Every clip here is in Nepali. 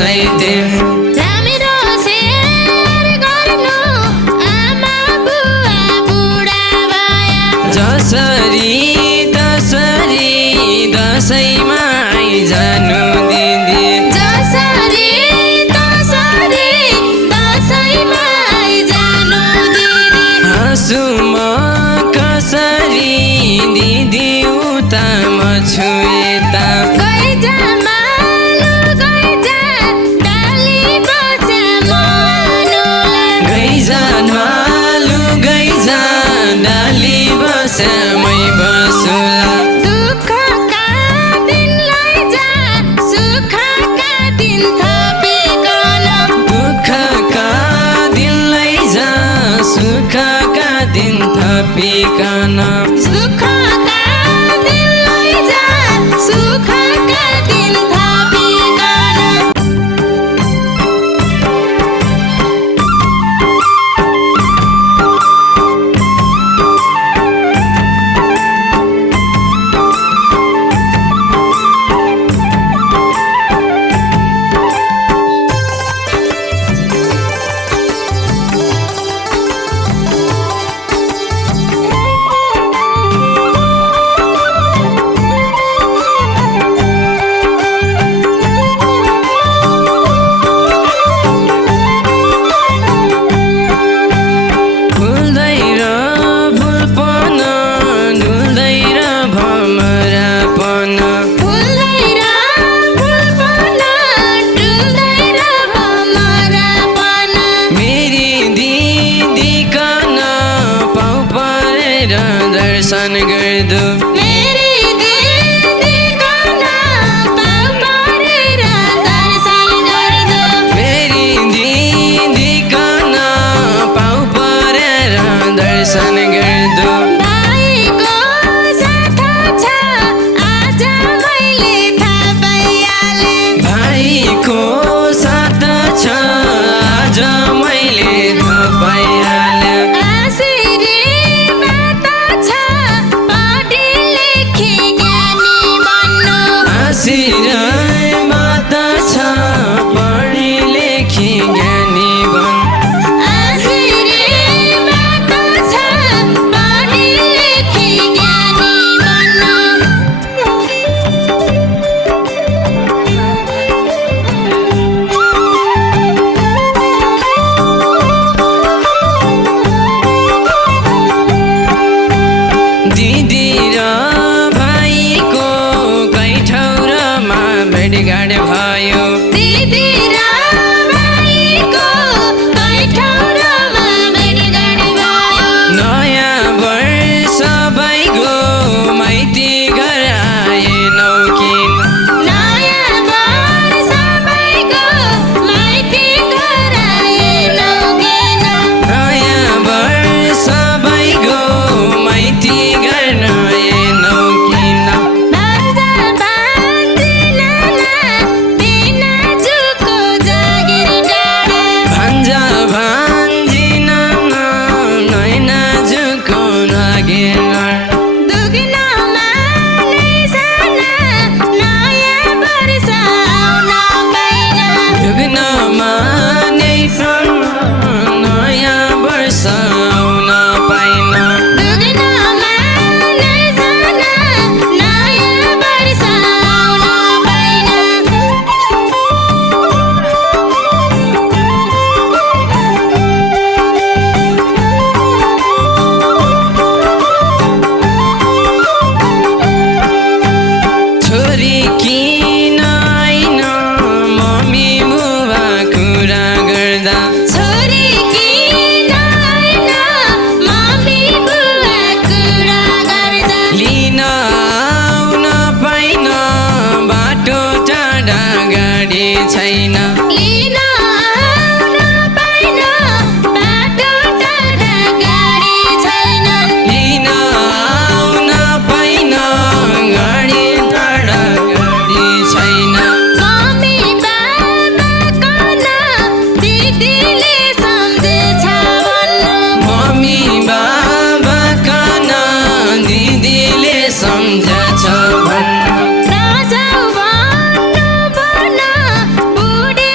सैते राम्रो सेयर गर्नु आमा बुवा बुढा भया जसरी तसरी दसैँमा आइजानु दिदी जसरी तसरी दसैँमा आइजानु दिदी हाँसु म कसरी दिदी उता म छु यता गैजा मालु गैजा डाली बजा मनुलाई गैजा मालु गैजा डाली बसामै बसुला दुःखका दिनलाई जा सुखका दिन थपिकन दुःखका दिनलाई जा सुखका दिन थपिकन सुखका दिनलाई जा सुखका दिन थपिकन फुल्दै र फुलपन डुल्दै र भमरापन फुल्दै र फुलपन डुल्दै र भमरापन मेरी दिदी कन पाउ परेर दर्शन गर्दो मेरी दिदी कन पाउ परेर दर्शन गर्दो मेरी दिदी कन पाउ परेर दर्शन गर्दो भाइको साथ छ आज मैले थाहा पाइहाले भाइको साथ छ आज मैले थाहा पाइहाले आशीर्वाद छ पढी लेखी ज्ञानी बन्नु आशीर्वाद छ पढी लेखी ज्ञानी बन आशीर्वाद छ पढी लेखी ज्ञानी बन्नु दिदी र भाइको कै ठाउँमा भेटघाट भयो दिदी र भाइको कै ठाउँमा भेटघाट भयो नयाँ वर्ष भइगयो माइती घर आएनौ किन नयाँ वर्ष भइगयो माइती घर आएनौ किन नयाँ वर्ष भइगयो माइती घर आएनौ किन भान्जा भान्जी नाना बिना जुको जागिर डाँडा भान्जा भान्जी नाना नैना जुको लागेन दुग्नमा नै साना नयाँ वर्ष आउन पाइन दुग्नमा नै नयाँ वर्ष आउन पाइन दुग्नमा नै साना नयाँ वर्ष आउन पाइन छोरी किन आइन मम्मी बुबा कुरा गर्दा छोरी किन आइन मम्मी बुवा कुरा गर्दा लिन आउन पाइन बाटो टाढा गाडी छैन लिन आउन पाइन बाटो टाढा गाडी छैन लिन आउन पाइन गाडी टाढा गाडी छैन मम्मी बाबा कन दिदीले सम्झेछ भन्नु मम्मी बाबा कन दिदीले सम्झछ भन्न नजाऊ भन्नु भन बुढी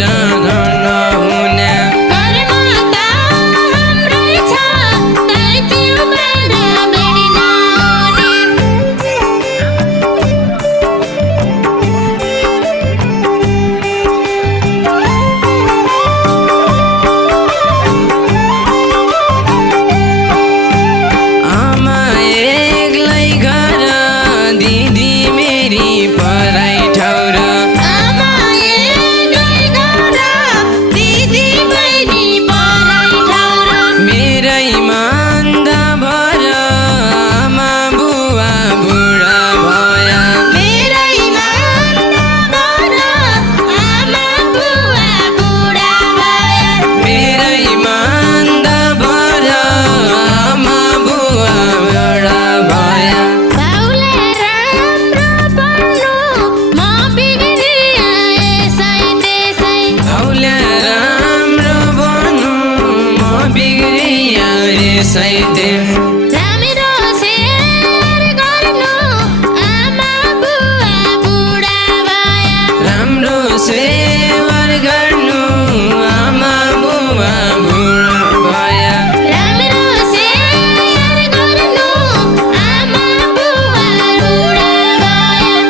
घर नहुने घरमा त हाम्रै छ दाइज्यूबाट बेडी नहुने आमा एक्लै घर दिदी मेरी पराई ठाउँ आमा एक्लै घर दिदी बहिनी पराई ठाउँ मेरै मान्दा भर आमा बुवा बुढा भया मेरै मान्दा भर आमा बुवा बुढा भया मेरै मान्दा भर आमा बुवा बुढा भया बाउले राम्रो पढ्नु म बिग्रिया यसै त्यसै औले राम्रो बन्नु म बिग्रिया यसै त्यसै राम्रो सेयर गर्नु आमा बुवा बुढा भया राम्रो सेवा गर्नु आमा बुवा बुढा भया राम्रो सेयर गर्नु आमा बुवा बुढा भया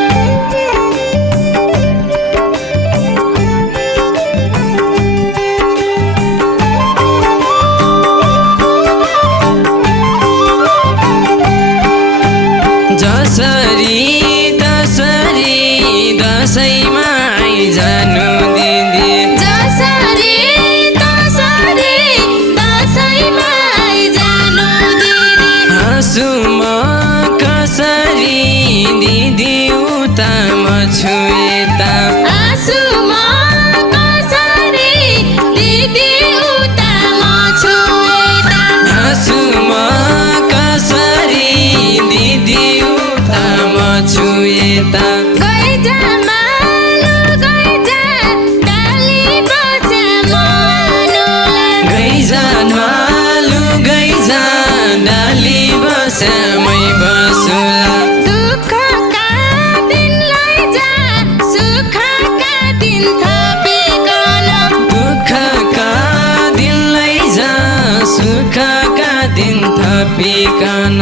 जसरी तसरी दसैँमा आइजानु दिदी जसरी तसरी दसैँमा आइजानु दिदी हाँसु म कसरी दिदी उता म छु यता आँसु म कसरी दिदी उता म छु यता हाँसु म कसरी दिदी उता म छु यता गैजा मालु गैजा डाली बजा मनुलाई गैजा मालु गैजा डाली बसामै बसुला दुःखका दिन लैजा सुखका दिन थपिकन दुःखका दिन लैजा सुखका दिन थपिकन